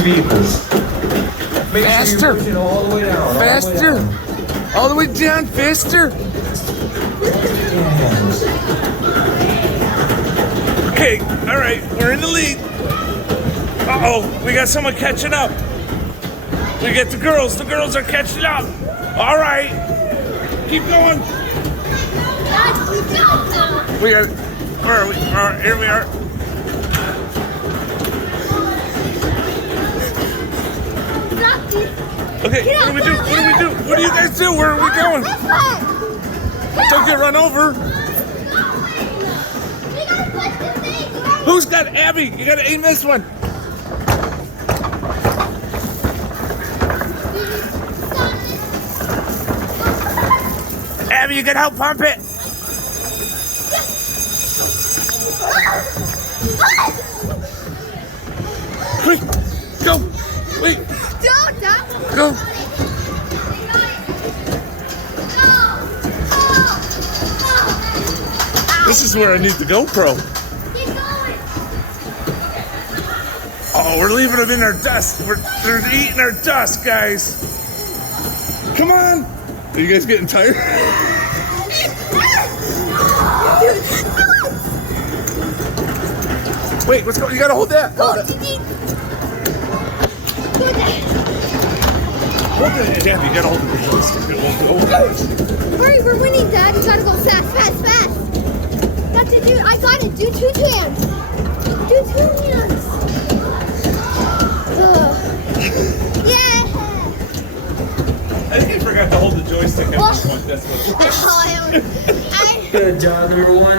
vehicles. Make Faster. sure you're pushing all the way down. Faster. All the way down, faster. Okay, all right, we're in the lead. Uh-oh, we got someone catching up. We get the girls are catching up. All right, keep going. We got, where are we? All right, here we are. Okay, what do we do? What do we do? What do you guys do? Where are we going? Don't get run over. Who's got Abby? You gotta aim this one. Abby, you gotta help pump it. Quick, go. Wait. Go. This is where I need the GoPro. Oh, we're leaving them in our dust. They're eating our dust, guys. Come on. Are you guys getting tired? Wait, what's going on? You gotta hold that. Hold it. Hold it. Yeah, you gotta hold the joystick. Hurry, we're winning, Dad. You gotta go fast, fast, fast. That's it, dude. I got it. Do 2 hands. Do 2 hands. Yeah. I think I forgot to hold the joystick at this point. That's what it was. I Good job, number one.